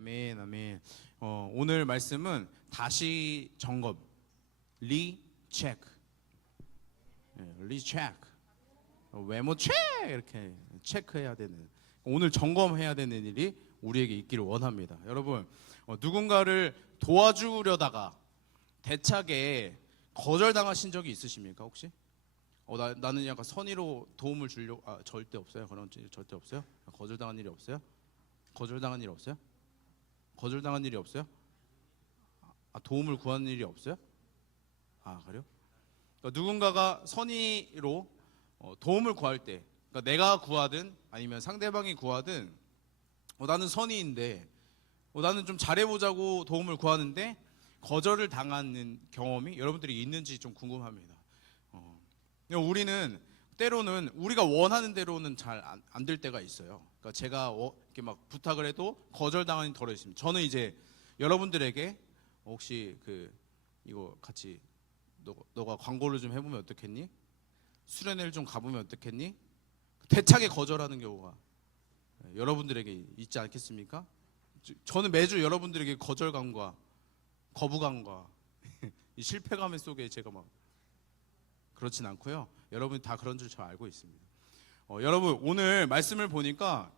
아멘, 아멘. 오늘 말씀은 다시 점검, 리체크, 리체크, 외모 체크 이렇게 체크해야 되는, 오늘 점검해야 되는 일이 우리에게 있기를 원합니다. 여러분, 누군가를 도와주려다가 대차게 거절당하신 적이 있으십니까 혹시? 나는 약간 선의로 도움을 주려고, 절대 없어요. 그런 일 절대 없어요. 거절당한 일이 없어요? 거절당한 일 없어요? 거절당한 일이 없어요? 도움을 구하는 일이 없어요? 그래요? 그러니까 누군가가 선의로 도움을 구할 때, 그러니까 내가 구하든 아니면 상대방이 구하든, 나는 선의인데 나는 좀 잘해보자고 도움을 구하는데 거절을 당하는 경험이 여러분들이 있는지 좀 궁금합니다. 우리는 때로는 우리가 원하는 대로는 잘 안 될 때가 있어요. 그러니까 제가 이렇게 막 부탁을 해도 거절당하는 덜어 있습니다. 저는 이제 여러분들에게 혹시 이거 같이 너가 광고를 좀 해보면 어떻겠니? 수련회를 좀 가보면 어떻겠니? 대차게 거절하는 경우가 여러분들에게 있지 않겠습니까? 저는 매주 여러분들에게 거절감과 거부감과 이 실패감 속에 제가 막 그렇진 않고요. 여러분이 다 그런 줄 잘 알고 있습니다. 여러분, 오늘 말씀을 보니까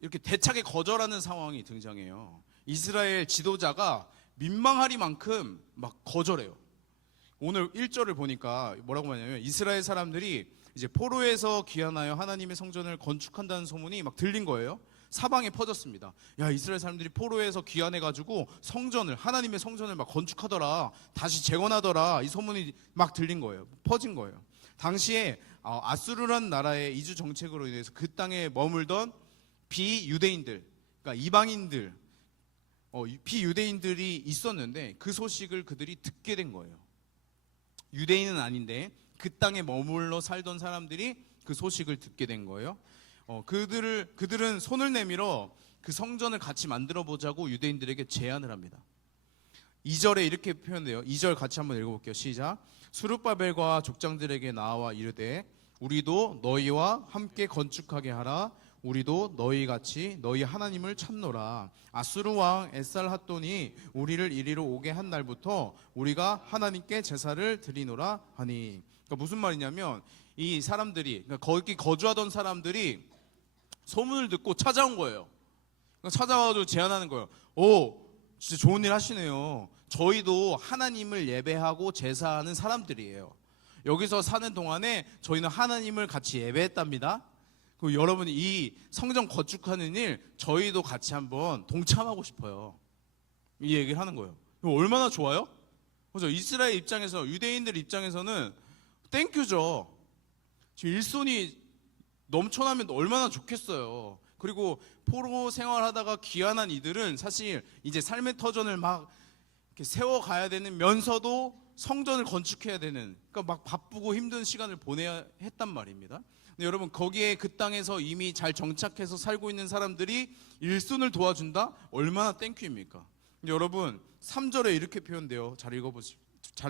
이렇게 대차게 거절하는 상황이 등장해요. 이스라엘 지도자가 민망하리만큼 막 거절해요. 오늘 1절을 보니까 뭐라고 하냐면, 이스라엘 사람들이 이제 포로에서 귀환하여 하나님의 성전을 건축한다는 소문이 막 들린 거예요. 사방에 퍼졌습니다. 야, 이스라엘 사람들이 포로에서 귀환해가지고 하나님의 성전을 막 건축하더라, 다시 재건하더라, 이 소문이 막 들린 거예요. 퍼진 거예요. 당시에 아수르라는 나라의 이주 정책으로 인해서 그 땅에 머물던 비유대인들, 그러니까 이방인들, 비유대인들이 있었는데 그 소식을 그들이 듣게 된 거예요. 유대인은 아닌데 그 땅에 머물러 살던 사람들이 그 소식을 듣게 된 거예요. 그들은 손을 내밀어 그 성전을 같이 만들어 보자고 유대인들에게 제안을 합니다. 2절에 이렇게 표현돼요. 2절 같이 한번 읽어볼게요. 시작. 스룹바벨과 족장들에게 나와 이르되 우리도 너희와 함께 건축하게 하라. 우리도 너희같이 너희 하나님을 찾노라. 아수르 왕 에살핫돈이 우리를 이리로 오게 한 날부터 우리가 하나님께 제사를 드리노라 하니. 그러니까 무슨 말이냐면, 이 사람들이, 그러니까 거기 거주하던 사람들이 소문을 듣고 찾아온 거예요. 그러니까 찾아와서 제안하는 거예요. 진짜 좋은 일 하시네요. 저희도 하나님을 예배하고 제사하는 사람들이에요. 여기서 사는 동안에 저희는 하나님을 같이 예배했답니다. 그리고 여러분이 이 성전 건축하는 일 저희도 같이 한번 동참하고 싶어요. 이 얘기를 하는 거예요. 얼마나 좋아요? 그렇죠? 이스라엘 입장에서, 유대인들 입장에서는 땡큐죠. 지금 일손이 넘쳐나면 얼마나 좋겠어요. 그리고 포로 생활하다가 귀환한 이들은 사실 이제 삶의 터전을 막 이렇게 세워가야 되면서도 성전을 건축해야 되는, 그러니까 막 바쁘고 힘든 시간을 보내야 했단 말입니다. 근데 여러분, 거기에 그 땅에서 이미 잘 정착해서 살고 있는 사람들이 일손을 도와준다? 얼마나 땡큐입니까? 근데 여러분, 3절에 이렇게 표현돼요. 잘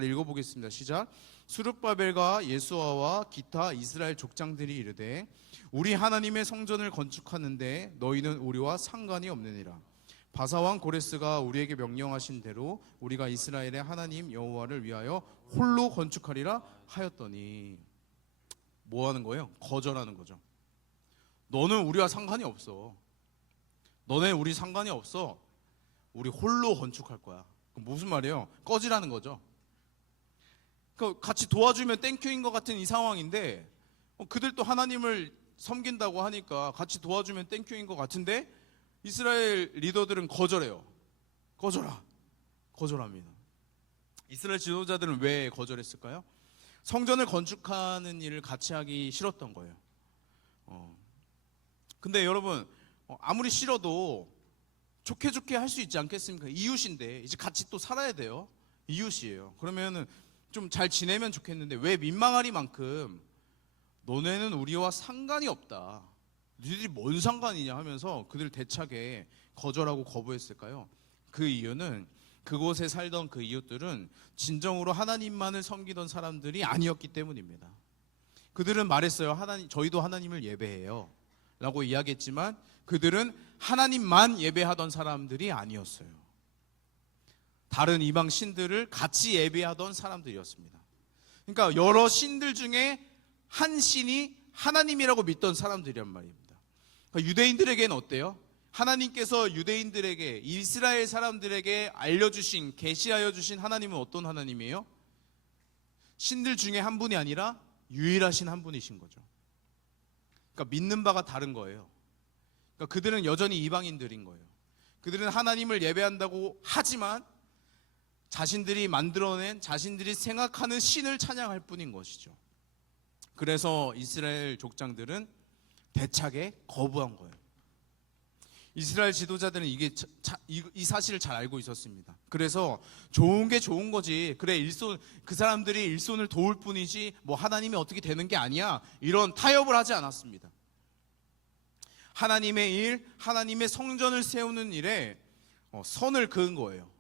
읽어보겠습니다. 시작. 스룹바벨과 예수아와 기타 이스라엘 족장들이 이르되 우리 하나님의 성전을 건축하는데 너희는 우리와 상관이 없느니라. 바사왕 고레스가 우리에게 명령하신 대로 우리가 이스라엘의 하나님 여호와를 위하여 홀로 건축하리라 하였더니. 뭐 하는 거예요? 거절하는 거죠. 너는 우리와 상관이 없어. 너네 우리 상관이 없어. 우리 홀로 건축할 거야. 무슨 말이에요? 꺼지라는 거죠. 같이 도와주면 땡큐인 것 같은 이 상황인데, 그들도 하나님을 섬긴다고 하니까 같이 도와주면 땡큐인 것 같은데, 이스라엘 리더들은 거절해요. 거절합니다. 이스라엘 지도자들은 왜 거절했을까요? 성전을 건축하는 일을 같이 하기 싫었던 거예요. 근데 여러분, 아무리 싫어도 좋게 할 수 있지 않겠습니까? 이웃인데 이제 같이 또 살아야 돼요. 이웃이에요. 그러면은 좀 잘 지내면 좋겠는데 왜 민망하리만큼 너네는 우리와 상관이 없다, 너희들이 뭔 상관이냐 하면서 그들 대차게 거절하고 거부했을까요? 그 이유는 그곳에 살던 그 이웃들은 진정으로 하나님만을 섬기던 사람들이 아니었기 때문입니다. 그들은 말했어요. 저희도 하나님을 예배해요 라고 이야기했지만 그들은 하나님만 예배하던 사람들이 아니었어요. 다른 이방 신들을 같이 예배하던 사람들이었습니다. 그러니까 여러 신들 중에 한 신이 하나님이라고 믿던 사람들이란 말입니다. 그러니까 유대인들에게는 어때요? 하나님께서 유대인들에게, 이스라엘 사람들에게 알려주신, 계시하여 주신 하나님은 어떤 하나님이에요? 신들 중에 한 분이 아니라 유일하신 한 분이신 거죠. 그러니까 믿는 바가 다른 거예요. 그러니까 그들은 여전히 이방인들인 거예요. 그들은 하나님을 예배한다고 하지만 자신들이 만들어낸, 자신들이 생각하는 신을 찬양할 뿐인 것이죠. 그래서 이스라엘 족장들은 대차게 거부한 거예요. 이스라엘 지도자들은 이 사실을 잘 알고 있었습니다. 그래서 좋은 게 좋은 거지, 그래 그 사람들이 일손을 도울 뿐이지 뭐 하나님이 어떻게 되는 게 아니야, 이런 타협을 하지 않았습니다. 하나님의 일, 하나님의 성전을 세우는 일에 선을 그은 거예요.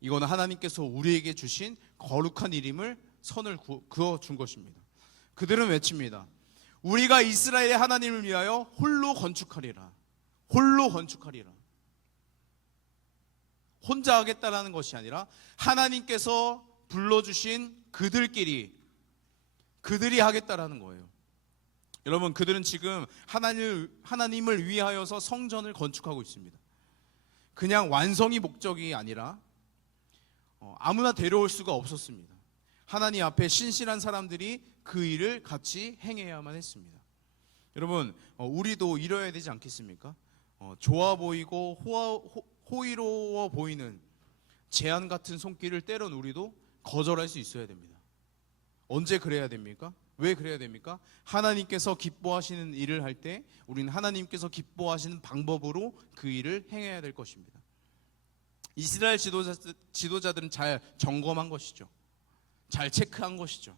이거는 하나님께서 우리에게 주신 거룩한 일임을 선을 그어준 것입니다. 그들은 외칩니다. 우리가 이스라엘의 하나님을 위하여 홀로 건축하리라. 홀로 건축하리라. 혼자 하겠다라는 것이 아니라 하나님께서 불러주신 그들이 하겠다라는 거예요. 여러분, 그들은 지금 하나님을 위하여서 성전을 건축하고 있습니다. 그냥 완성이 목적이 아니라 아무나 데려올 수가 없었습니다. 하나님 앞에 신실한 사람들이 그 일을 같이 행해야만 했습니다. 여러분, 우리도 이뤄야 되지 않겠습니까? 좋아 보이고 호의로워 보이는 제안 같은 손길을 때론 우리도 거절할 수 있어야 됩니다. 언제 그래야 됩니까? 왜 그래야 됩니까? 하나님께서 기뻐하시는 일을 할 때 우리는 하나님께서 기뻐하시는 방법으로 그 일을 행해야 될 것입니다. 이스라엘 지도자들은 잘 점검한 것이죠. 잘 체크한 것이죠.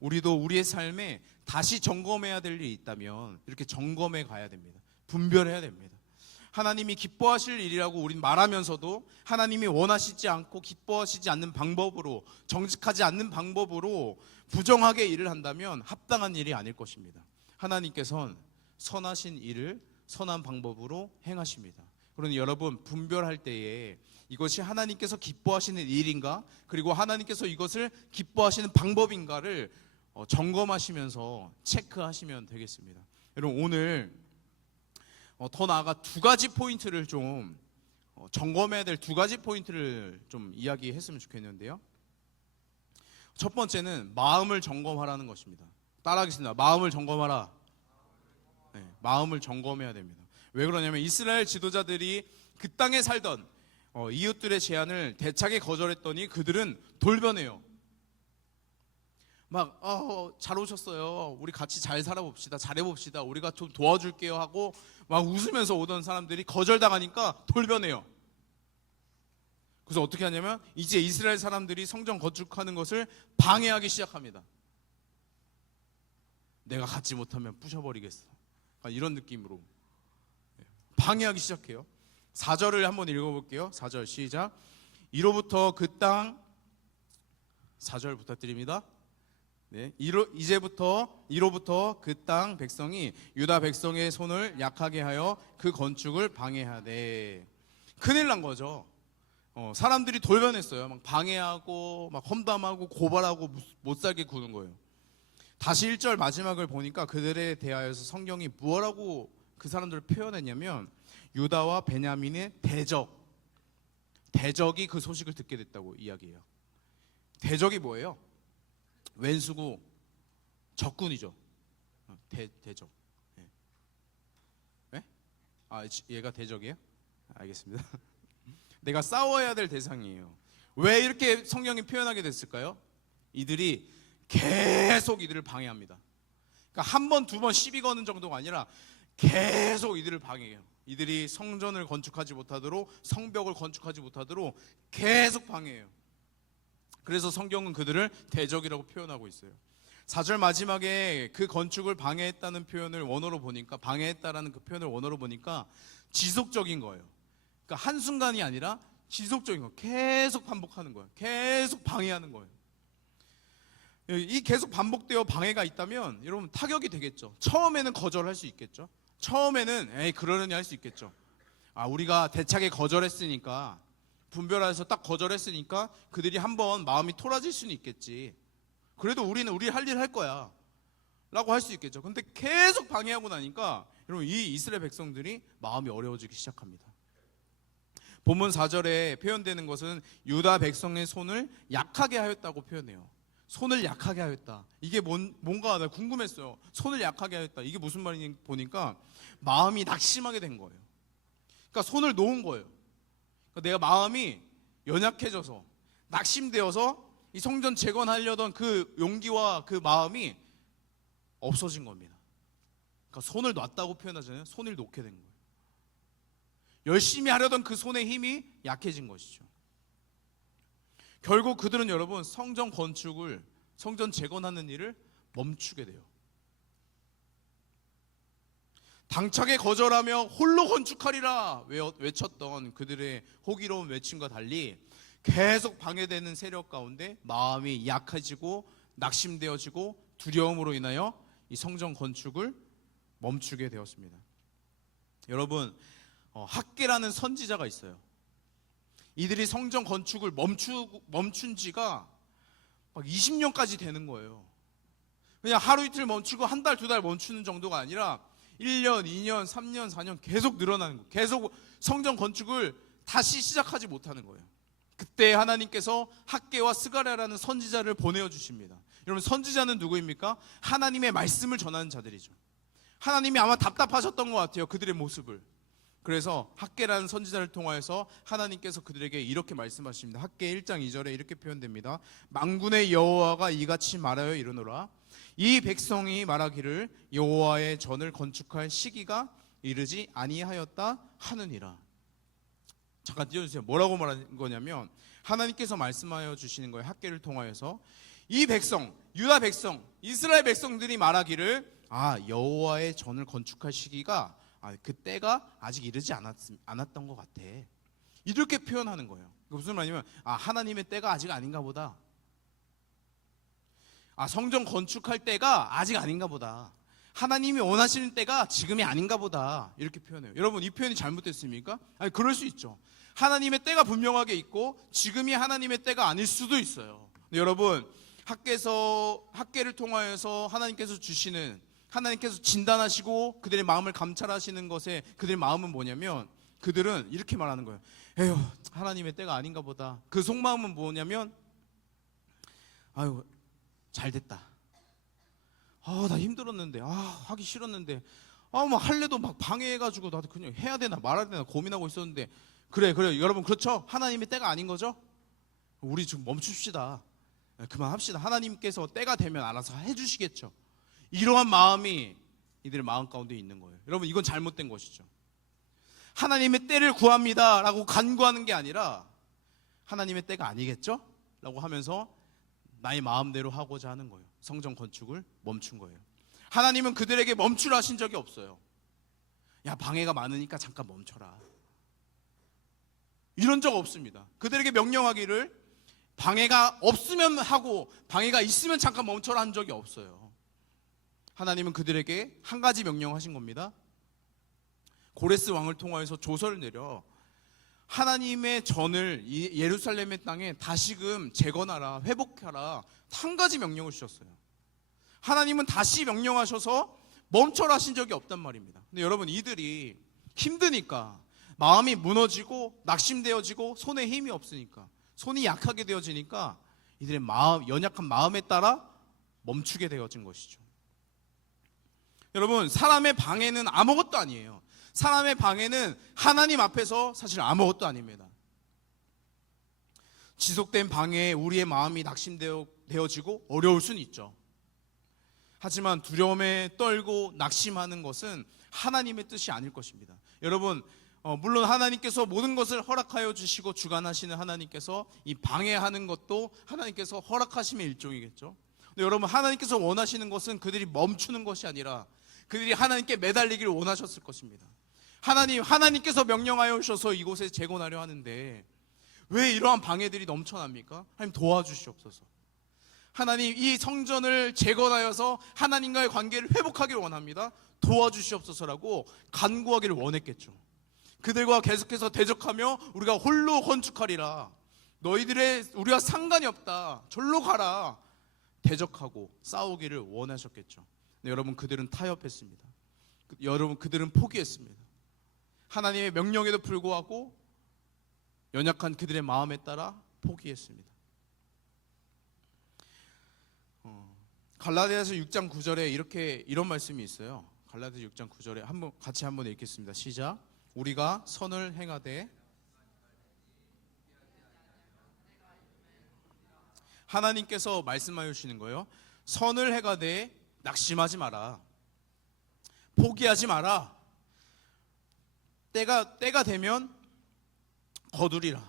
우리도 우리의 삶에 다시 점검해야 될 일이 있다면 이렇게 점검해 가야 됩니다. 분별해야 됩니다. 하나님이 기뻐하실 일이라고 우린 말하면서도 하나님이 원하시지 않고 기뻐하시지 않는 방법으로, 정직하지 않는 방법으로 부정하게 일을 한다면 합당한 일이 아닐 것입니다. 하나님께서는 선하신 일을 선한 방법으로 행하십니다. 그러니 여러분, 분별할 때에 이것이 하나님께서 기뻐하시는 일인가, 그리고 하나님께서 이것을 기뻐하시는 방법인가를 점검하시면서 체크하시면 되겠습니다. 여러분, 오늘 더 나아가 두 가지 포인트를 좀 점검해야 될 두 가지 포인트를 좀 이야기했으면 좋겠는데요. 첫 번째는 마음을 점검하라는 것입니다. 따라하겠습니다. 마음을 점검하라. 네, 마음을 점검해야 됩니다. 왜 그러냐면 이스라엘 지도자들이 그 땅에 살던 이웃들의 제안을 대차게 거절했더니 그들은 돌변해요. 막 잘 오셨어요. 우리 같이 잘 살아봅시다. 잘해봅시다. 우리가 좀 도와줄게요 하고 막 웃으면서 오던 사람들이 거절당하니까 돌변해요. 그래서 어떻게 하냐면 이제 이스라엘 사람들이 성전 건축하는 것을 방해하기 시작합니다. 내가 갖지 못하면 부셔버리겠어, 이런 느낌으로 방해하기 시작해요. 4절을 한번 읽어볼게요. 4절 시작. 이로부터 그 땅, 4절 부탁드립니다. 네, 이로부터 그 땅 백성이 유다 백성의 손을 약하게 하여 그 건축을 방해하되. 큰일 난 거죠. 사람들이 돌변했어요. 막 방해하고 막 험담하고 고발하고 못 살게 구는 거예요. 다시 1절 마지막을 보니까 그들에 대하여서 성경이 무엇라고 그 사람들을 표현했냐면 유다와 베냐민의 대적이 그 소식을 듣게 됐다고 이야기해요. 대적이 뭐예요? 왼수고 적군이죠. 대적. 네? 얘가 대적이에요? 알겠습니다. 내가 싸워야 될 대상이에요. 왜 이렇게 성경이 표현하게 됐을까요? 이들이 계속 이들을 방해합니다. 그러니까 한 번, 두 번 시비 거는 정도가 아니라 계속 이들을 방해해요. 이들이 성전을 건축하지 못하도록, 성벽을 건축하지 못하도록 계속 방해해요. 그래서 성경은 그들을 대적이라고 표현하고 있어요. 4절 마지막에 그 건축을 방해했다는 표현을 원어로 보니까, 방해했다라는 그 표현을 원어로 보니까 지속적인 거예요. 그러니까 한순간이 아니라 지속적인 거예요. 계속 반복하는 거예요. 계속 방해하는 거예요. 이 계속 반복되어 방해가 있다면 여러분 타격이 되겠죠. 처음에는 거절할 수 있겠죠. 처음에는 에이 그러려니 할 수 있겠죠. 우리가 대차게 거절했으니까, 분별해서 딱 거절했으니까 그들이 한번 마음이 토라질 수는 있겠지. 그래도 우리는 우리 할 일 할 거야 라고 할 수 있겠죠. 근데 계속 방해하고 나니까 여러분, 이 이스라엘 백성들이 마음이 어려워지기 시작합니다. 본문 4절에 표현되는 것은 유다 백성의 손을 약하게 하였다고 표현해요. 손을 약하게 하였다. 이게 뭔가 나 궁금했어요. 손을 약하게 하였다. 이게 무슨 말인지 보니까 마음이 낙심하게 된 거예요. 그러니까 손을 놓은 거예요. 그러니까 내가 마음이 연약해져서, 낙심되어서 이 성전 재건하려던 그 용기와 그 마음이 없어진 겁니다. 그러니까 손을 놨다고 표현하잖아요. 손을 놓게 된 거예요. 열심히 하려던 그 손의 힘이 약해진 것이죠. 결국 그들은 여러분, 성전 건축을, 성전 재건하는 일을 멈추게 돼요. 당차게 거절하며 홀로 건축하리라 외쳤던 그들의 호기로운 외침과 달리 계속 방해되는 세력 가운데 마음이 약해지고 낙심되어지고 두려움으로 인하여 이 성전 건축을 멈추게 되었습니다. 여러분, 학개라는 선지자가 있어요. 이들이 성전 건축을 멈춘 지가 막 20년까지 되는 거예요. 그냥 하루 이틀 멈추고 한 달, 두 달 멈추는 정도가 아니라 1년, 2년, 3년, 4년 계속 늘어나는 거예요. 계속 성전 건축을 다시 시작하지 못하는 거예요. 그때 하나님께서 학개와 스가랴라는 선지자를 보내어 주십니다. 여러분, 선지자는 누구입니까? 하나님의 말씀을 전하는 자들이죠. 하나님이 아마 답답하셨던 것 같아요, 그들의 모습을. 그래서 학개라는 선지자를 통하여서 하나님께서 그들에게 이렇게 말씀하십니다. 학개 1장 2절에 이렇게 표현됩니다. 만군의 여호와가 이같이 말하여 이르노라. 이 백성이 말하기를 여호와의 전을 건축할 시기가 이르지 아니하였다 하느니라. 잠깐 띄워주세요. 뭐라고 말하는 거냐면, 하나님께서 말씀하여 주시는 거예요. 학개를 통하여서 이 백성, 유다 백성, 이스라엘 백성들이 말하기를 여호와의 전을 건축할 시기가 그 때가 아직 이르지 않았던 것 같아. 이렇게 표현하는 거예요. 무슨 말이냐면 하나님의 때가 아직 아닌가 보다. 성전 건축할 때가 아직 아닌가 보다. 하나님이 원하시는 때가 지금이 아닌가 보다. 이렇게 표현해요. 여러분, 이 표현이 잘못됐습니까? 그럴 수 있죠. 하나님의 때가 분명하게 있고 지금이 하나님의 때가 아닐 수도 있어요. 여러분, 학개를 통하여서 하나님께서 주시는, 하나님께서 진단하시고 그들의 마음을 감찰하시는 것에 그들의 마음은 뭐냐면, 그들은 이렇게 말하는 거예요. 에휴, 하나님의 때가 아닌가 보다. 그 속마음은 뭐냐면, 아유, 잘 됐다. 나 힘들었는데, 하기 싫었는데, 뭐 할래도 막 방해해가지고 나도 그냥 해야 되나 말아야 되나 고민하고 있었는데, 그래 여러분, 그렇죠? 하나님의 때가 아닌 거죠? 우리 좀 멈춥시다. 그만합시다. 하나님께서 때가 되면 알아서 해주시겠죠. 이러한 마음이 이들의 마음 가운데 있는 거예요. 여러분, 이건 잘못된 것이죠. 하나님의 때를 구합니다 라고 간구하는 게 아니라 하나님의 때가 아니겠죠? 라고 하면서 나의 마음대로 하고자 하는 거예요. 성전 건축을 멈춘 거예요. 하나님은 그들에게 멈추라 하신 적이 없어요. 야, 방해가 많으니까 잠깐 멈춰라, 이런 적 없습니다. 그들에게 명령하기를 방해가 없으면 하고 방해가 있으면 잠깐 멈춰라 한 적이 없어요. 하나님은 그들에게 한 가지 명령하신 겁니다. 고레스 왕을 통하여서 조서를 내려 하나님의 전을 예루살렘의 땅에 다시금 재건하라, 회복하라, 한 가지 명령을 주셨어요. 하나님은 다시 명령하셔서 멈춰라 하신 적이 없단 말입니다. 근데 여러분, 이들이 힘드니까, 마음이 무너지고 낙심되어지고 손에 힘이 없으니까, 손이 약하게 되어지니까 이들의 연약한 마음에 따라 멈추게 되어진 것이죠. 여러분, 사람의 방해는 아무것도 아니에요. 사람의 방해는 하나님 앞에서 사실 아무것도 아닙니다. 지속된 방해에 우리의 마음이 낙심되어지고 어려울 수는 있죠. 하지만 두려움에 떨고 낙심하는 것은 하나님의 뜻이 아닐 것입니다. 여러분, 물론 하나님께서 모든 것을 허락하여 주시고 주관하시는 하나님께서 이 방해하는 것도 하나님께서 허락하심의 일종이겠죠. 근데 여러분, 하나님께서 원하시는 것은 그들이 멈추는 것이 아니라 그들이 하나님께 매달리기를 원하셨을 것입니다. 하나님께서 명령하여 오셔서 이곳에 재건하려 하는데 왜 이러한 방해들이 넘쳐납니까? 하나님, 도와주시옵소서. 하나님, 이 성전을 재건하여서 하나님과의 관계를 회복하기를 원합니다. 도와주시옵소서라고 간구하기를 원했겠죠. 그들과 계속해서 대적하며 우리가 홀로 건축하리라, 우리가 상관이 없다, 절로 가라, 대적하고 싸우기를 원하셨겠죠. 네, 여러분, 그들은 타협했습니다. 여러분, 그들은 포기했습니다. 하나님의 명령에도 불구하고 연약한 그들의 마음에 따라 포기했습니다. 갈라디아서 6장 9절에 이런 말씀이 있어요. 갈라디아서 6장 9절에 같이 한번 읽겠습니다. 시작. 우리가 선을 행하되 하나님께서 말씀하여 주시는 거예요. 선을 행하되 낙심하지 마라, 포기하지 마라, 때가 되면 거두리라,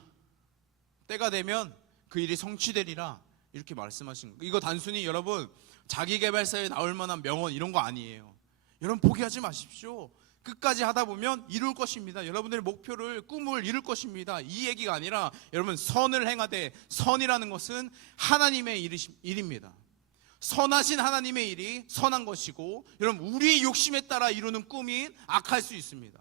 때가 되면 그 일이 성취되리라, 이렇게 말씀하신 거예요. 이거 단순히 여러분 자기계발서에 나올 만한 명언 이런 거 아니에요. 여러분, 포기하지 마십시오. 끝까지 하다 보면 이룰 것입니다. 여러분들의 목표를, 꿈을 이룰 것입니다. 이 얘기가 아니라 여러분, 선을 행하되, 선이라는 것은 하나님의 일입니다. 선하신 하나님의 일이 선한 것이고, 여러분, 우리의 욕심에 따라 이루는 꿈이 악할 수 있습니다.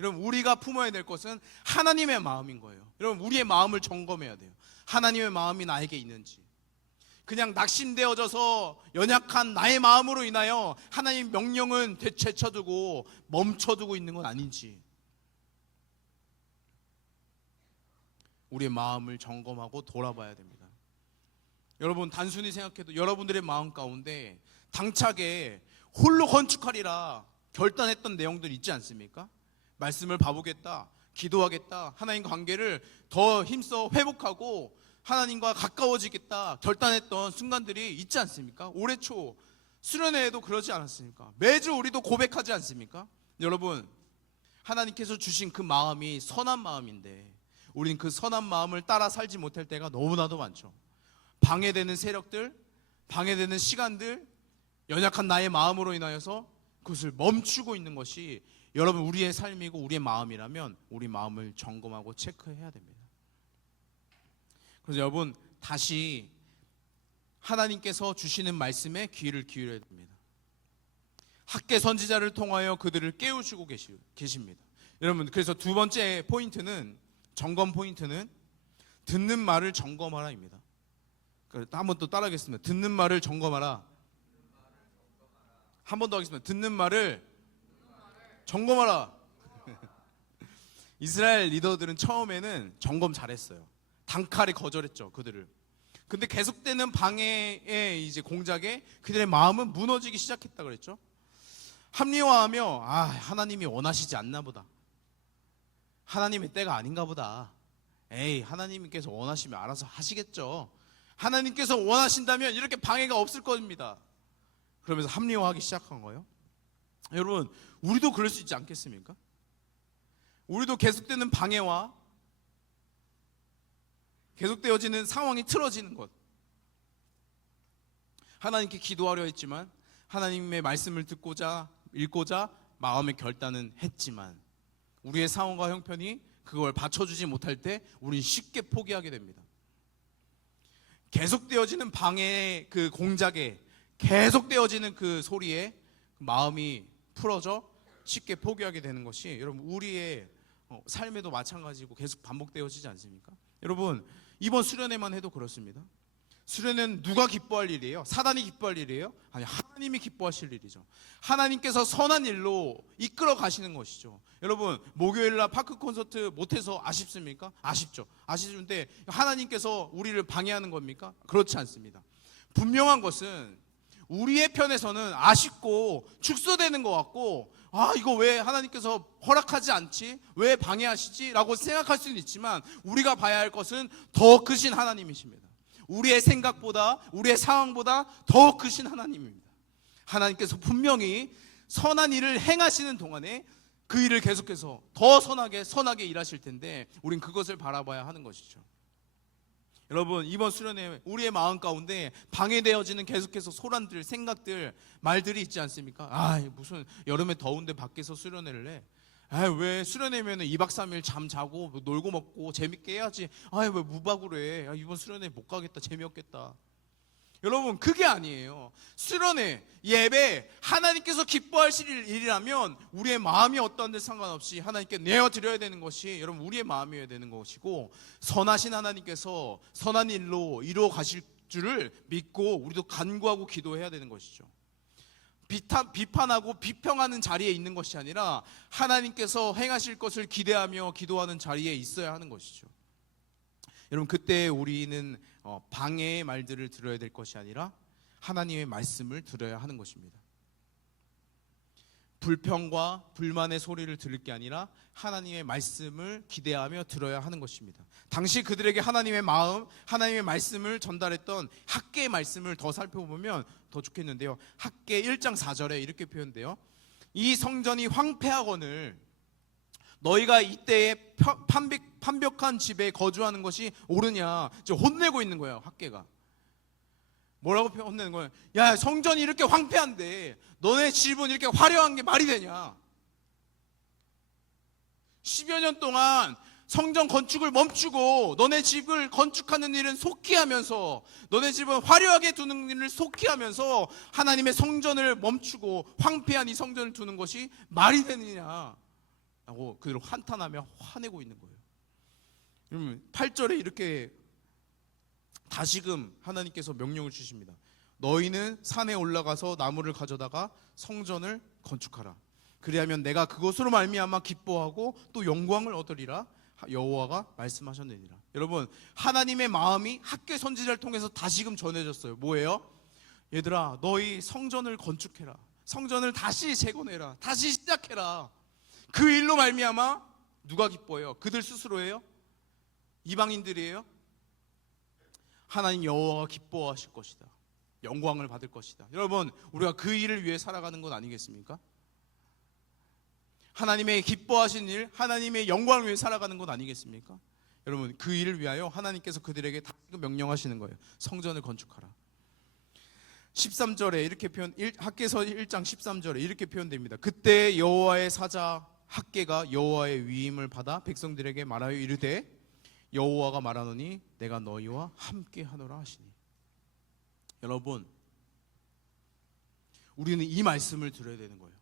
여러분, 우리가 품어야 될 것은 하나님의 마음인 거예요. 여러분, 우리의 마음을 점검해야 돼요. 하나님의 마음이 나에게 있는지, 그냥 낙심되어져서 연약한 나의 마음으로 인하여 하나님 명령은 제쳐두고 멈춰두고 있는 건 아닌지, 우리의 마음을 점검하고 돌아봐야 됩니다. 여러분, 단순히 생각해도 여러분들의 마음 가운데 당차게 홀로 건축하리라 결단했던 내용들 있지 않습니까? 말씀을 봐보겠다, 기도하겠다, 하나님과 관계를 더 힘써 회복하고 하나님과 가까워지겠다 결단했던 순간들이 있지 않습니까? 올해 초 수련회에도 그러지 않았습니까? 매주 우리도 고백하지 않습니까? 여러분, 하나님께서 주신 그 마음이 선한 마음인데 우린 그 선한 마음을 따라 살지 못할 때가 너무나도 많죠. 방해되는 세력들, 방해되는 시간들, 연약한 나의 마음으로 인하여서 그것을 멈추고 있는 것이 여러분 우리의 삶이고 우리의 마음이라면 우리 마음을 점검하고 체크해야 됩니다. 그래서 여러분, 다시 하나님께서 주시는 말씀에 귀를 기울여야 됩니다. 학계 선지자를 통하여 그들을 깨우시고 계십니다. 여러분, 그래서 두 번째 포인트는, 점검 포인트는 듣는 말을 점검하라입니다. 한번 또 따라하겠습니다. 듣는 말을 점검하라. 한 번 더 하겠습니다. 듣는 말을 점검하라. 이스라엘 리더들은 처음에는 점검 잘했어요. 단칼에 거절했죠, 그들을. 근데 계속되는 방해의 이제 공작에 그들의 마음은 무너지기 시작했다 그랬죠. 합리화하며 하나님이 원하시지 않나 보다, 하나님의 때가 아닌가 보다, 하나님께서 원하시면 알아서 하시겠죠, 하나님께서 원하신다면 이렇게 방해가 없을 겁니다. 그러면서 합리화하기 시작한 거예요. 여러분, 우리도 그럴 수 있지 않겠습니까? 우리도 계속되는 방해와 계속되어지는 상황이 틀어지는 것, 하나님께 기도하려 했지만, 하나님의 말씀을 듣고자 읽고자 마음의 결단은 했지만 우리의 상황과 형편이 그걸 받쳐주지 못할 때 우리는 쉽게 포기하게 됩니다. 계속되어지는 방해의 그 공작에, 계속되어지는 그 소리에 마음이 풀어져 쉽게 포기하게 되는 것이 여러분 우리의 삶에도 마찬가지고 계속 반복되어지지 않습니까? 여러분, 이번 수련회만 해도 그렇습니다. 수련회는 누가 기뻐할 일이에요? 사단이 기뻐할 일이에요? 아니, 하나님이 기뻐하실 일이죠. 하나님께서 선한 일로 이끌어 가시는 것이죠. 여러분, 목요일날 파크 콘서트 못해서 아쉽습니까? 아쉽죠. 아쉬운데 하나님께서 우리를 방해하는 겁니까? 그렇지 않습니다. 분명한 것은 우리의 편에서는 아쉽고 축소되는 것 같고, 이거 왜 하나님께서 허락하지 않지? 왜 방해하시지? 라고 생각할 수는 있지만 우리가 봐야 할 것은 더 크신 하나님이십니다. 우리의 생각보다, 우리의 상황보다 더 크신 하나님입니다. 하나님께서 분명히 선한 일을 행하시는 동안에 그 일을 계속해서 더 선하게 일하실 텐데 우린 그것을 바라봐야 하는 것이죠. 여러분, 이번 수련회 우리의 마음 가운데 방해되어지는 계속해서 소란들, 생각들, 말들이 있지 않습니까? 무슨 여름에 더운데 밖에서 수련회를 해? 왜 수련회면 2박 3일 잠 자고 놀고 먹고 재밌게 해야지. 왜 무박으로 해? 이번 수련회 못 가겠다, 재미없겠다. 여러분, 그게 아니에요. 수련회, 예배, 하나님께서 기뻐하실 일이라면 우리의 마음이 어떠한 데 상관없이 하나님께 내어드려야 되는 것이 여러분 우리의 마음이어야 되는 것이고, 선하신 하나님께서 선한 일로 이루어 가실 줄을 믿고 우리도 간구하고 기도해야 되는 것이죠. 비판하고 비평하는 자리에 있는 것이 아니라 하나님께서 행하실 것을 기대하며 기도하는 자리에 있어야 하는 것이죠. 여러분, 그때 우리는 방해의 말들을 들어야 될 것이 아니라 하나님의 말씀을 들어야 하는 것입니다. 불평과 불만의 소리를 들을 게 아니라 하나님의 말씀을 기대하며 들어야 하는 것입니다. 당시 그들에게 하나님의 마음, 하나님의 말씀을 전달했던 학개의 말씀을 더 살펴보면 더 좋겠는데요. 학개 1장 4절에 이렇게 표현돼요. 이 성전이 황폐하거늘 너희가 이때에 판벽한 집에 거주하는 것이 옳으냐, 혼내고 있는 거예요. 학개가 뭐라고 혼내는 거예요? 야, 성전이 이렇게 황폐한데 너네 집은 이렇게 화려한 게 말이 되냐? 10여 년 동안 성전 건축을 멈추고 너네 집을 건축하는 일은 속히 하면서, 너네 집은 화려하게 두는 일을 속히 하면서 하나님의 성전을 멈추고 황폐한 이 성전을 두는 것이 말이 되느냐 라고 그들을 한탄하며 화내고 있는 거예요. 여러분, 8절에 이렇게 다시금 하나님께서 명령을 주십니다. 너희는 산에 올라가서 나무를 가져다가 성전을 건축하라. 그리하면 내가 그것으로 말미암아 기뻐하고 또 영광을 얻으리라. 여호와가 말씀하셨느니라. 여러분, 하나님의 마음이 학개 선지자를 통해서 다시금 전해졌어요. 뭐예요? 얘들아, 너희 성전을 건축해라. 성전을 다시 재건해라. 다시 시작해라. 그 일로 말미암아 누가 기뻐해요? 그들 스스로예요? 이방인들이에요? 하나님 여호와가 기뻐하실 것이다. 영광을 받을 것이다. 여러분, 우리가 그 일을 위해 살아가는 건 아니겠습니까? 하나님의 기뻐하신 일, 하나님의 영광을 위해 살아가는 것 아니겠습니까? 여러분, 그 일을 위하여 하나님께서 그들에게 다시금 명령하시는 거예요. 성전을 건축하라. 13절에 이렇게 학개서 1장 13절에 이렇게 표현됩니다. 그때 여호와의 사자 학개가 여호와의 위임을 받아 백성들에게 말하여 이르되 여호와가 말하노니 내가 너희와 함께 하노라 하시니. 여러분, 우리는 이 말씀을 들어야 되는 거예요.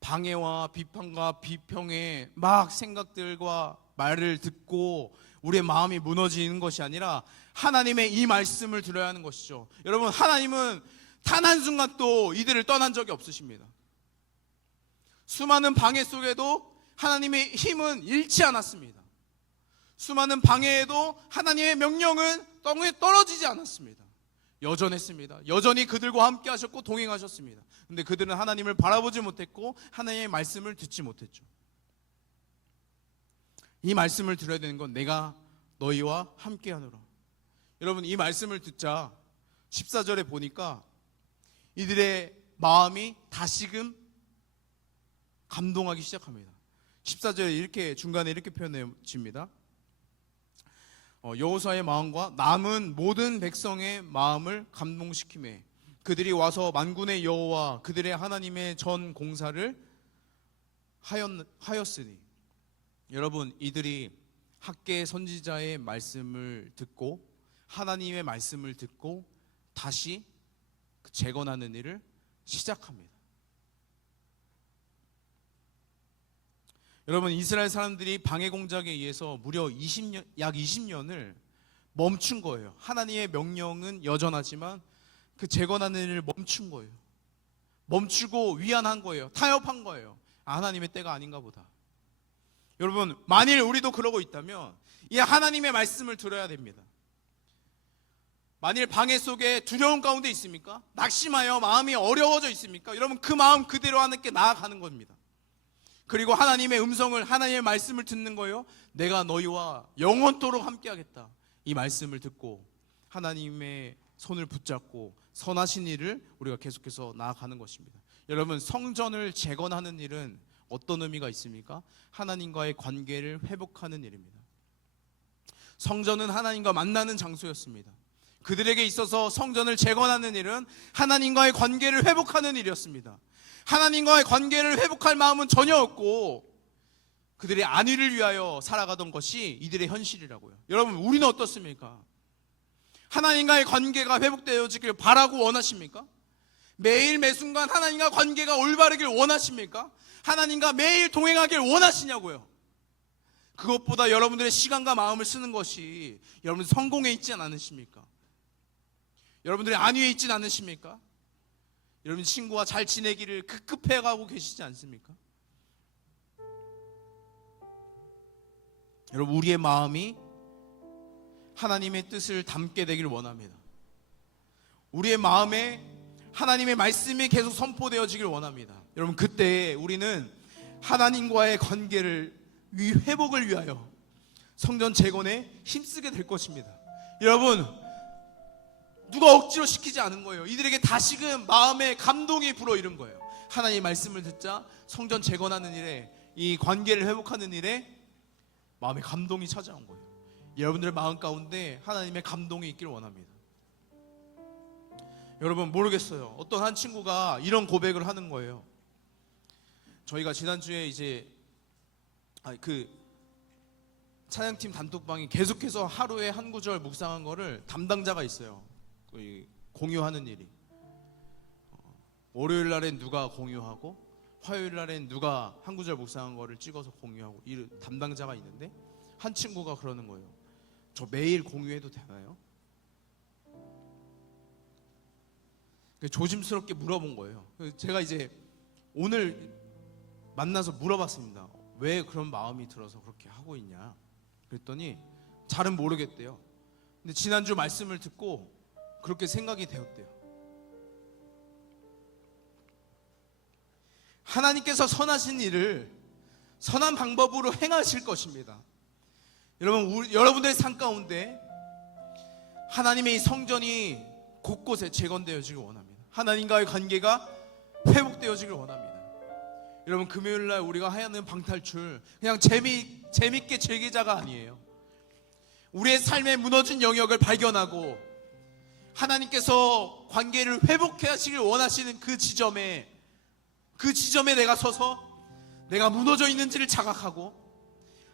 방해와 비판과 비평의 막 생각들과 말을 듣고 우리의 마음이 무너지는 것이 아니라 하나님의 이 말씀을 들어야 하는 것이죠. 여러분, 하나님은 단 한순간도 이들을 떠난 적이 없으십니다. 수많은 방해 속에도 하나님의 힘은 잃지 않았습니다. 수많은 방해에도 하나님의 명령은 땅에 떨어지지 않았습니다. 여전했습니다. 여전히 그들과 함께 하셨고 동행하셨습니다. 근데 그들은 하나님을 바라보지 못했고 하나님의 말씀을 듣지 못했죠. 이 말씀을 들어야 되는 건 내가 너희와 함께 하노라. 여러분, 이 말씀을 듣자 14절에 보니까 이들의 마음이 다시금 감동하기 시작합니다. 14절에 이렇게 중간에 이렇게 표현해집니다. 여호수아의 마음과 남은 모든 백성의 마음을 감동시키매 그들이 와서 만군의 여호와 그들의 하나님의 전 공사를 하였으니. 여러분, 이들이 학개 선지자의 말씀을 듣고 하나님의 말씀을 듣고 다시 재건하는 일을 시작합니다. 여러분, 이스라엘 사람들이 방해 공작에 의해서 무려 약 20년을 멈춘 거예요. 하나님의 명령은 여전하지만 그 재건하는 일을 멈춘 거예요. 멈추고 위안한 거예요. 타협한 거예요. 하나님의 때가 아닌가 보다. 여러분, 만일 우리도 그러고 있다면 이 하나님의 말씀을 들어야 됩니다. 만일 방해 속에 두려움 가운데 있습니까? 낙심하여 마음이 어려워져 있습니까? 여러분, 그 마음 그대로 하나님께 나아가는 겁니다. 그리고 하나님의 음성을, 하나님의 말씀을 듣는 거예요. 내가 너희와 영원토록 함께하겠다. 이 말씀을 듣고 하나님의 손을 붙잡고 선하신 일을 우리가 계속해서 나아가는 것입니다. 여러분, 성전을 재건하는 일은 어떤 의미가 있습니까? 하나님과의 관계를 회복하는 일입니다. 성전은 하나님과 만나는 장소였습니다. 그들에게 있어서 성전을 재건하는 일은 하나님과의 관계를 회복하는 일이었습니다. 하나님과의 관계를 회복할 마음은 전혀 없고 그들의 안위를 위하여 살아가던 것이 이들의 현실이라고요. 여러분, 우리는 어떻습니까? 하나님과의 관계가 회복되어지길 바라고 원하십니까? 매일 매순간 하나님과 관계가 올바르길 원하십니까? 하나님과 매일 동행하길 원하시냐고요. 그것보다 여러분들의 시간과 마음을 쓰는 것이 여러분 성공에 있지 않으십니까? 여러분들의 안위에 있지 않으십니까? 여러분 친구와 잘 지내기를 급급해가고 계시지 않습니까? 여러분 우리의 마음이 하나님의 뜻을 담게 되길 원합니다. 우리의 마음에 하나님의 말씀이 계속 선포되어지길 원합니다. 여러분 그때 우리는 하나님과의 관계를 회복을 위하여 성전 재건에 힘쓰게 될 것입니다. 여러분 누가 억지로 시키지 않은 거예요. 이들에게 다시금 마음에 감동이 불어이른 거예요. 하나님의 말씀을 듣자 성전 재건하는 일에, 이 관계를 회복하는 일에 마음에 감동이 찾아온 거예요. 여러분들의 마음 가운데 하나님의 감동이 있길 원합니다. 여러분 모르겠어요. 어떤 한 친구가 이런 고백을 하는 거예요. 저희가 지난주에 이제 그 찬양팀 단톡방이 계속해서 하루에 한 구절 묵상한 거를 담당자가 있어요. 공유하는 일이. 월요일 날엔 누가 공유하고 화요일 날엔 누가 한 구절 묵상한 거를 찍어서 공유하고, 이 담당자가 있는데 한 친구가 그러는 거예요. 저 매일 공유해도 되나요? 조심스럽게 물어본 거예요. 제가 이제 오늘 만나서 물어봤습니다. 왜 그런 마음이 들어서 그렇게 하고 있냐? 그랬더니 잘은 모르겠대요. 근데 지난주 말씀을 듣고 그렇게 생각이 되었대요. 하나님께서 선하신 일을 선한 방법으로 행하실 것입니다. 여러분, 여러분들의 삶 가운데 하나님의 이 성전이 곳곳에 재건되어지길 원합니다. 하나님과의 관계가 회복되어지길 원합니다. 여러분 금요일날 우리가 하는 방탈출 그냥 재밌게 즐기자가 아니에요. 우리의 삶에 무너진 영역을 발견하고 하나님께서 관계를 회복해 하시길 원하시는 그 지점에 내가 서서 내가 무너져 있는지를 자각하고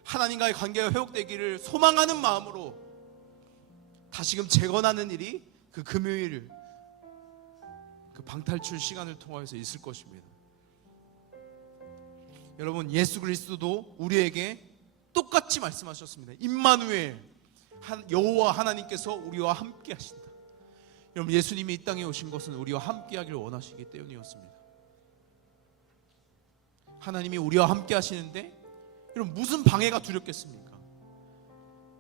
하나님과의 관계가 회복되기를 소망하는 마음으로 다시금 재건하는 일이 그 금요일 그 방탈출 시간을 통해서 있을 것입니다. 여러분 예수 그리스도도 우리에게 똑같이 말씀하셨습니다. 임마누엘, 여호와 하나님께서 우리와 함께 하신다. 여러분 예수님이 이 땅에 오신 것은 우리와 함께 하기를 원하시기 때문이었습니다. 하나님이 우리와 함께 하시는데 여러분 무슨 방해가 두렵겠습니까?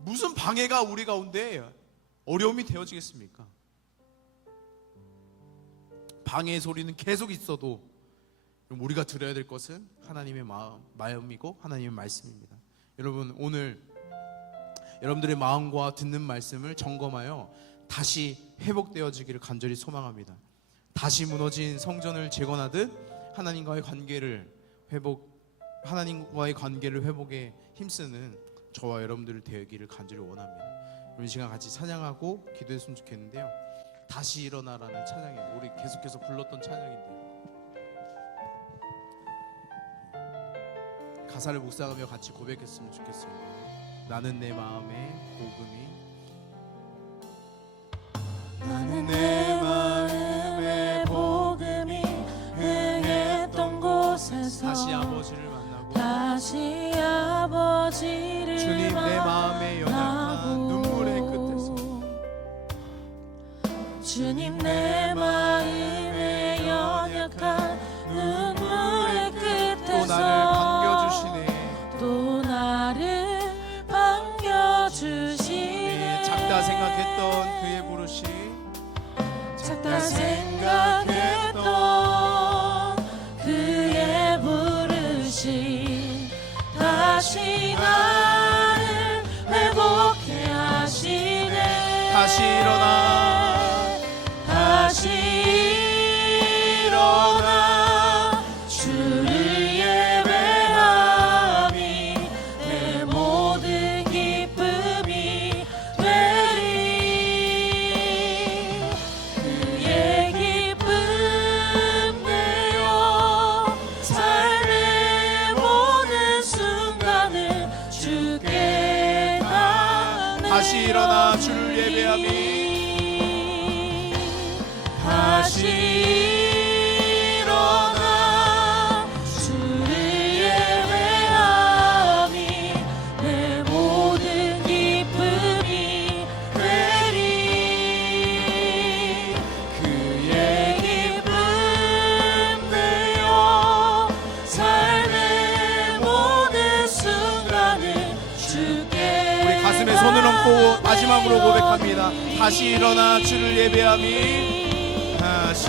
무슨 방해가 우리 가운데 어려움이 되어지겠습니까? 방해의 소리는 계속 있어도 우리가 들어야 될 것은 하나님의 마음이고 하나님의 말씀입니다. 여러분 오늘 여러분들의 마음과 듣는 말씀을 점검하여 다시 회복되어지기를 간절히 소망합니다. 다시 무너진 성전을 재건하듯 하나님과의 관계를 회복에 힘쓰는 저와 여러분들 되기를 간절히 원합니다. 우리 시간 같이 찬양하고 기도했으면 좋겠는데요. 다시 일어나라는 찬양이에요. 우리 계속해서 불렀던 찬양인데요. 가사를 묵상하며 같이 고백했으면 좋겠습니다. 나는 내 마음의 복음이, 나는 내 마음의 복음이 흥했던 곳에서 다시 아버지를 만나고 다시 아버지를 주님 내 마음의 연약한 눈물의 끝에서 주님 내 마음의 연약한 눈물의 끝에서 또 나를 반겨주시네. 작다 생각했던 그의 부르심, 작다 생각했던 그의 부르심 다시 나를 회복해 하시네. 다시 일어나 주를 예배함이 내 모든 기쁨이 되리. 그의 기쁨 내어 삶의 모든 순간을 주께 나네. 다시 일어나 주를 예배함이 다시 일어나 주를 예배함이 내 모든 기쁨이 되리. 그의 기쁨 되어 삶의 모든 순간을 주께 우리 가슴에 손을 얹고 마지막으로 고백합니다. 다시 일어나 주를 예배함이 다시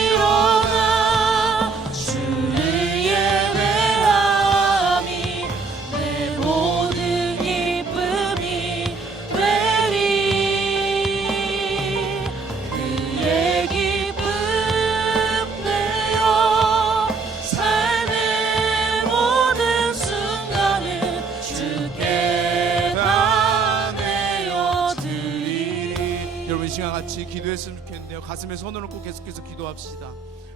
일어나 주를 예배함이 내 모든 기쁨이 되리. 그의 기쁨 되어 삶의 모든 순간을 주께 다 내어드리. 여러분, 이 시간 같이 기도했으면 좋겠는데요. 가슴에 손을 얹고 계속해서 기도합시다.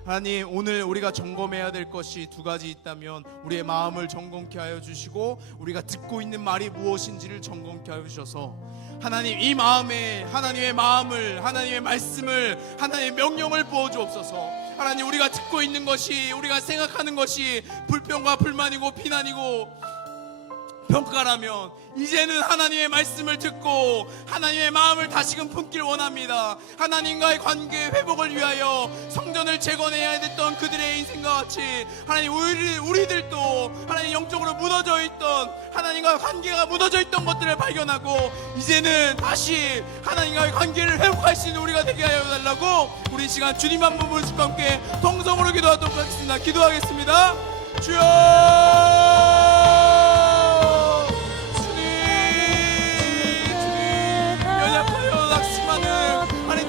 하나님, 오늘 우리가 점검해야 될 것이 두 가지 있다면 우리의 마음을 점검케 하여 주시고 우리가 듣고 있는 말이 무엇인지를 점검케 하여 주셔서 하나님, 이 마음에 하나님의 마음을, 하나님의 말씀을, 하나님의 명령을 부어 주옵소서. 하나님, 우리가 듣고 있는 것이, 우리가 생각하는 것이 불평과 불만이고 비난이고 평가라면 이제는 하나님의 말씀을 듣고 하나님의 마음을 다시금 품길 원합니다. 하나님과의 관계 회복을 위하여 성전을 재건해야 됐던 그들의 인생과 같이 하나님, 우리들도 하나님 영적으로 무너져 있던, 하나님과 관계가 무너져 있던 것들을 발견하고 이제는 다시 하나님과의 관계를 회복할 수 있는 우리가 되게 하여 달라고 우리 시간 주님 한 분 모습과 함께 동성으로 기도하도록 하겠습니다. 기도하겠습니다. 주여,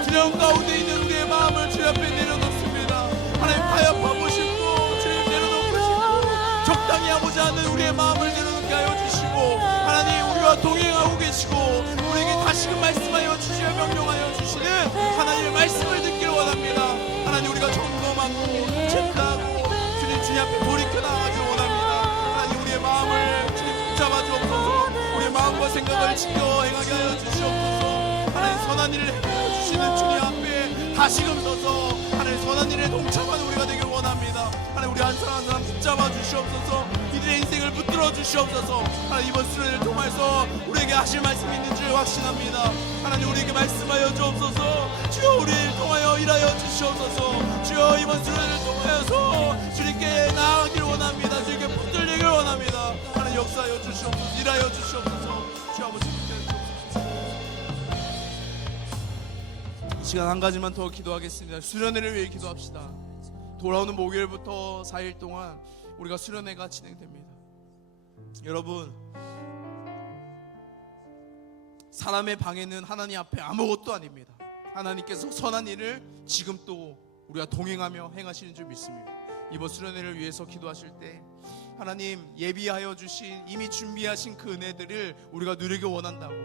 두려움 가운데 있는 우리의 마음을 주 앞에 내려놓습니다. 하나님, 타협하고 싶고 주님 내려놓고 싶고 적당히 하고자 하는 우리의 마음을 내려놓게 하여 주시고 하나님, 우리와 동행하고 계시고 우리에게 다시금 말씀하여 주시며 명령하여 주시는 하나님의 말씀을 듣기를 원합니다. 하나님, 우리가 점검하고 체크하고 주님 앞에 돌이켜 나가기를 원합니다. 하나님, 우리의 마음을 주님 붙잡아 주옵소서. 우리의 마음과 생각을 지켜 행하게 하여 주시옵소서. 하나님, 선한 일을 행하여 주시는 주님 앞에 다시금 서서 하나님 선한 일에 동참하는 우리가 되길 원합니다. 하나님, 우리 한 사람 한 사람 붙잡아 주시옵소서. 이들의 인생을 붙들어 주시옵소서. 하나님, 이번 수련을 통해서 우리에게 하실 말씀이 있는 줄 확신합니다. 하나님, 우리에게 말씀하여 주옵소서. 주여, 우리를 통하여 일하여 주시옵소서. 주여, 이번 수련을 통하여서 주님께 나아가길 원합니다. 주님께 붙들리길 원합니다. 하나님, 역사하여 주시옵소서. 일하여 주시옵소서. 주 아버지, 시간 한 가지만 더 기도하겠습니다. 수련회를 위해 기도합시다. 돌아오는 목요일부터 4일 동안 우리가 수련회가 진행됩니다. 여러분, 사람의 방해는 하나님 앞에 아무것도 아닙니다. 하나님께서 선한 일을 지금 또 우리가 동행하며 행하시는 줄 믿습니다. 이번 수련회를 위해서 기도하실 때 하나님, 예비하여 주신, 이미 준비하신 그 은혜들을 우리가 누리기 원한다고,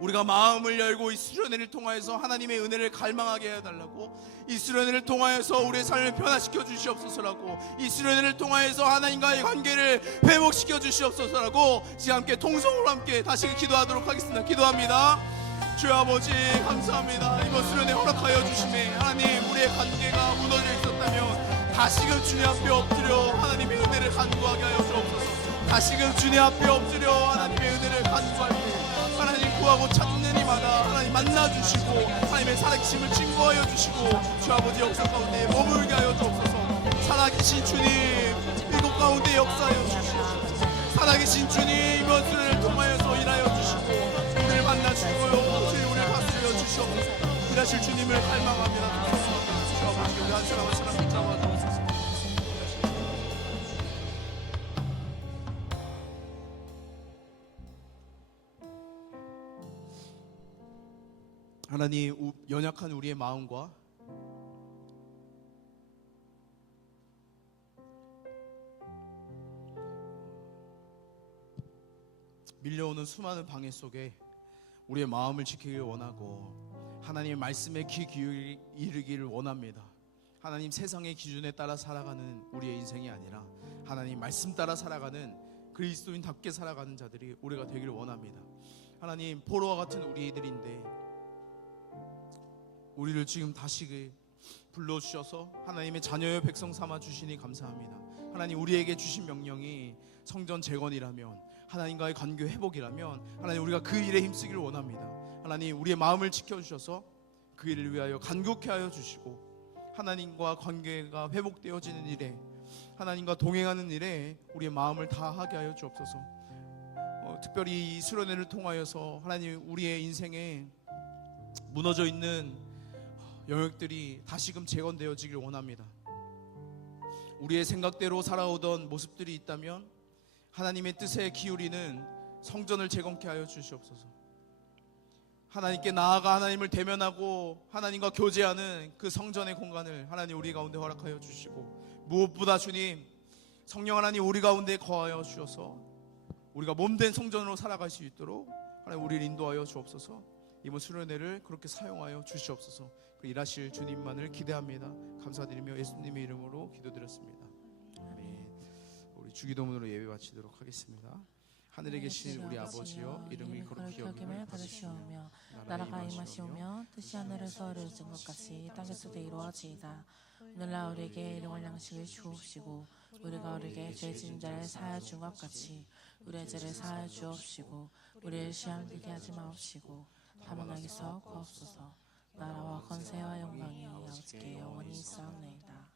우리가 마음을 열고 이 수련회를 통하여서 하나님의 은혜를 갈망하게 해달라고, 이 수련회를 통하여서 우리의 삶을 변화시켜 주시옵소서라고, 이 수련회를 통하여서 하나님과의 관계를 회복시켜 주시옵소서라고 지금 함께 통성으로 함께 다시 기도하도록 하겠습니다. 기도합니다. 주여 아버지, 감사합니다. 이번 수련회 허락하여 주심에 하나님, 우리의 관계가 무너져 있었다면 다시금 주님 앞에 엎드려 하나님의 은혜를 간구하게 하여 주옵소서. 다시금 주님 앞에 엎드려 하나님의 은혜를 간구할 때 하나님 구하고 찾는 이마다 하나님 만나주시고 하나님의 살아계심을 증거하여 주시고 주 아버지 역사 가운데 머물게 하여 주옵소서. 살아계신 주님, 이곳 가운데 역사하여 주시옵소서. 살아계신 주님, 이번 수련을 통하여서 일하여 주시고 우리를 만나주시고요, 주님 우리를 다스려 주시옵소서. 일하실 주님을 갈망합니다. 주 아버지, 우리 한 사람 한 사람 붙잡아 주옵소서. 하나님, 연약한 우리의 마음과 밀려오는 수많은 방해 속에 우리의 마음을 지키길 원하고 하나님의 말씀에 귀 기울이기를 원합니다. 하나님, 세상의 기준에 따라 살아가는 우리의 인생이 아니라 하나님 말씀 따라 살아가는 그리스도인답게 살아가는 자들이 우리가 되기를 원합니다. 하나님, 포로와 같은 우리들인데 우리를 지금 다시 불러주셔서 하나님의 자녀의 백성 삼아 주시니 감사합니다. 하나님, 우리에게 주신 명령이 성전 재건이라면, 하나님과의 관계 회복이라면, 하나님 우리가 그 일에 힘쓰기를 원합니다. 하나님, 우리의 마음을 지켜주셔서 그 일을 위하여 간곡히 하여 주시고, 하나님과 관계가 회복되어지는 일에, 하나님과 동행하는 일에 우리의 마음을 다하게 하여 주옵소서. 특별히 이 수련회를 통하여서 하나님, 우리의 인생에 무너져 있는 영역들이 다시금 재건되어지길 원합니다. 우리의 생각대로 살아오던 모습들이 있다면 하나님의 뜻에 기울이는 성전을 재건케 하여 주시옵소서. 하나님께 나아가 하나님을 대면하고 하나님과 교제하는 그 성전의 공간을 하나님 우리 가운데 허락하여 주시고, 무엇보다 주님, 성령 하나님 우리 가운데 거하여 주셔서 우리가 몸된 성전으로 살아갈 수 있도록 하나님 우리를 인도하여 주옵소서. 이번 수련회를 그렇게 사용하여 주시옵소서. 일하실 주님만을 기대합니다. 감사드리며 예수님의 이름으로 기도드렸습니다. 아멘. 우리 주기도문으로 예배 마치도록 하겠습니다. 하늘에 계신 우리 아버지여, 이름이 거룩히 여김을 받으시오며 나라가 임하시오며 뜻이 하늘에서 이루어진 것 같이 땅에서도 이루어지이다. 오늘날 우리에게 일용할 양식을 주옵시고, 우리가 우리에게 죄 지은 자를 사하여 준 것 같이 우리의 죄를 사하여 주옵시고, 우리를 시험 들게 하지 마옵시고 다만 악에서 구하옵소서. 나라와 권세와 영광이 아버지께 영원히 있사옵나이다.